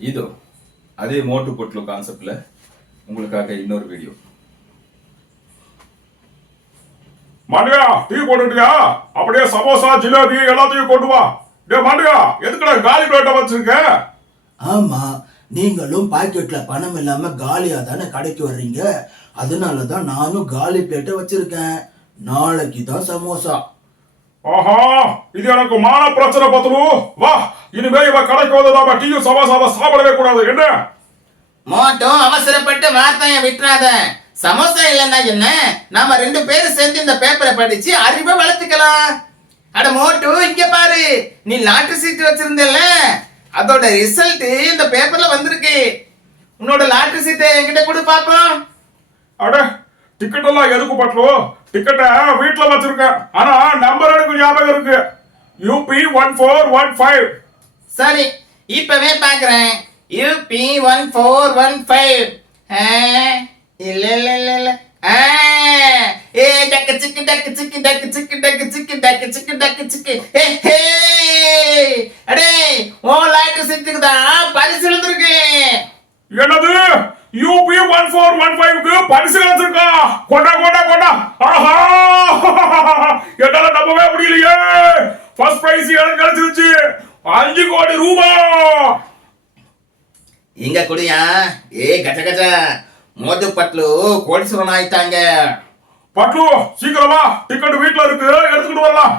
இதோ அதே மோட்டு பொட்லு கான்செப்ட்ல உங்களுக்காக இன்னொரு வீடியோ. மாண்டியா டீ போட்டுட்டியா? அப்படியே சமோசா ஜிலேபி எல்லாத்தையும் கொண்டு வா. டே மாண்டியா, எதுக்குடா காலி பிளேட்டை வச்சிருக்க? ஆமா, நீங்களும் பாக்கெட்ல பணம் இல்லாம காலியா தானே கடைக்கு வர்றீங்க. அதனாலதான் நானும் காலி பிளேட்டை வச்சிருக்கேன். நாளைக்கு தான் சமோசா. ஆஹா, இது எனக்கு மான பிரச்சனை பத்துரு. வா, இனிமே இவ கடைக்கு வந்ததாம டீயும் சமோசாவை சாப்பிடவே கூடாது. என்ன மோட்டும் அவசரப்பட்டு வார்த்தைய விட்டுறாத. சமோசா இல்லைன்னா என்ன, நாம 2 பேரும் சேர்ந்து இந்த பேப்பரை படிச்சு அறிவை வளர்த்துக்கலாம். அட மோட்டு, இங்க பாரு, நீ லாட்டரி சீட் வச்சிருந்தல, அதோட ரிசல்ட் இந்த பேப்பர்ல வந்திருக்கு. உன்னோட லாட்டரி சீட்டை என்கிட்ட கொடு பாப்போம். அட, டிக்கெட் எல்லாம் எதுக்கு பட்லு? டிக்கெட்டை வீட்டுல வச்சிருக்கேன். ஆனா நம்பர் எனக்கு ஞாபகம் இருக்கு. யூபி 1415. சரி, இப்பவே பாக்குறேன். யூபி 1415. இல்ல இல்ல இல்ல இல்ல. ஏ டக்கு சிக்கு டக்கு சிக்கு டக்கு சிக்கு டக்கு சிக்கு டக்கு சிக்கு டக்கு சிக்கு. ஹே, அடே, ஓ லாட்டரி சீட்டுக்கு தான் பரிசு விழுந்திருக்கு. என்னது? யூபி 1415க்கு பரிசு கிடைச்சிருக்கா? கொண்டா கொண்டா கொண்டா. ஆஹா, என்னால நம்பவே முடியலையே. ஃபர்ஸ்ட் பிரைஸ் எனக்கு கிடைச்சிருச்சு. 5 கோடி ரூபாய். இங்க குடியா. ஏ கஜ கஜ, மோது பட்லு கோடீஸ்வரன் ஆயிட்டாங்க. பட்லு, சீக்கிரமா டிக்கெட் வீட்ல இருக்கு, எடுத்துக்கிட்டு வரலாம்.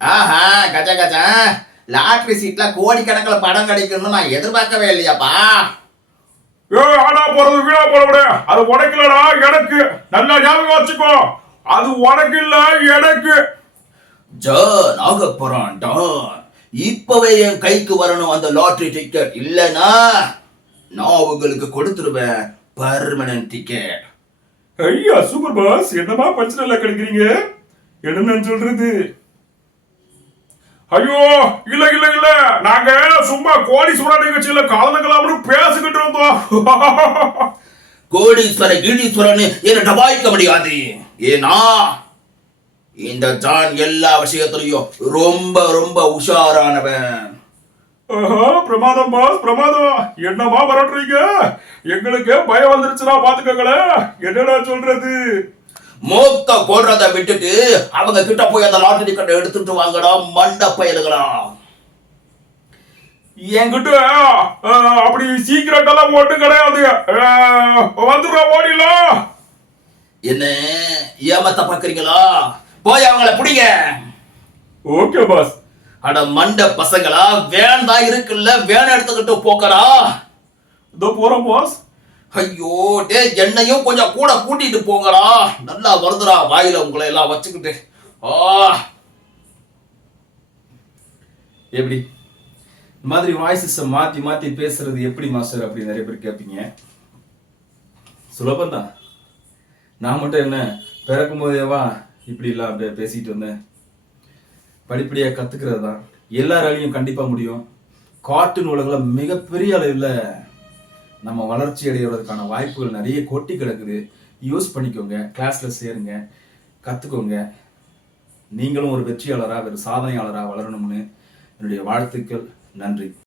ஆஹா, கஜ கஜ, லாட்டரி சீட்ல கோடிக்கணக்கில் படம் கிடைக்கும்னு நான் எதிர்பார்க்கவே இல்லையாப்பா. ஏ, ஆனா போறது வீணா போறவிட, அது உனக்குலடா, எனக்கு. நல்லா ஞாபகம் வச்சுக்கோ, அது உனக்கு இல்ல, எனக்கு. ஜான் ஆக போறான் டான். இப்பவே என் கைக்கு வரணும் அந்த லாட்டரி டிக்கெட். இல்லனா நான் உங்களுக்கு கொடுத்துருவேன் பர்மனன்ட் டிக்கெட். ஐயா சூப்பர் பாஸ், என்னமா பஞ்சனல்ல கிடைக்கிறீங்க? என்ன நான் சொல்றது? ஐயோ, இல்ல இல்ல இல்ல, நாங்க சும்மா கோடீஸ்வரன் நிகழ்ச்சியில கலந்துக்கலாம்னு பேசிக்கிட்டு இருந்தோம். கோடீஸ்வர கீடீஸ்வரன் என்ன டபாய்க்க முடியாது. ஏன்னா இந்த ஜான் எல்லா விஷயத்திலையும் ரொம்ப ரொம்ப உஷாரானவன். பிரமாதம் பாஸ், பிரமாதம். என்னமா வரட்டுறீங்க? எங்களுக்கு பயம் வந்துருச்சுன்னா பாத்துக்கங்களேன். என்னடா சொல்றது? மோக்க போடுறத விட்டுட்டு அவங்க கிட்ட போய் அந்த லாட்டரி டிக்கெட் எடுத்துட்டு வாங்கடா மண்ட பயலுகளா. என்கிட்ட அப்படி சீக்கிரட் எல்லாம் ஒன்றும் கிடையாது. வந்துடுற ஓடிலாம். என்ன ஏமாத்த பாக்குறீங்களா? போய் அவங்கள பிடிங்க. Okay boss. அட மண்ட பசங்களா, வேன் தான் இருக்குல்ல, வேன் எடுத்துக்கிட்டு போக்கடா. இதோ போறோம் பாஸ். ஐயோ டே, என்னையும் கொஞ்சம் கூட கூட்டிட்டு போங்கடா. நல்லா வருதுடா வாயில உங்களை எல்லாம் வச்சுக்கிட்டு. எப்படி இந்த மாதிரி வாய்ஸஸை மாத்தி மாத்தி பேசுறது எப்படி மாஸ்டர் அப்படி நிறைய பேர் கேட்பீங்க. சுலபந்தான். நான் மட்டும் என்ன பிறக்கும் போதேவா இப்படி எல்லாம் அப்படியே பேசிட்டு வந்தேன். படிப்படியா கத்துக்கிறது தான். எல்லாராலையும் கண்டிப்பா முடியும். கார்ட்டூன் உலகில் மிகப்பெரிய அளவில் நம்ம வளர்ச்சி அடைகிறதுக்கான வாய்ப்புகள் நிறைய கொட்டி கிடக்குது. யூஸ் பண்ணிக்கோங்க, கிளாஸ்ல சேருங்க, கத்துக்கோங்க. நீங்களும் ஒரு வெற்றியாளராக, ஒரு சாதனையாளராக வளரணும்னு என்னுடைய வாழ்த்துக்கள். நன்றி.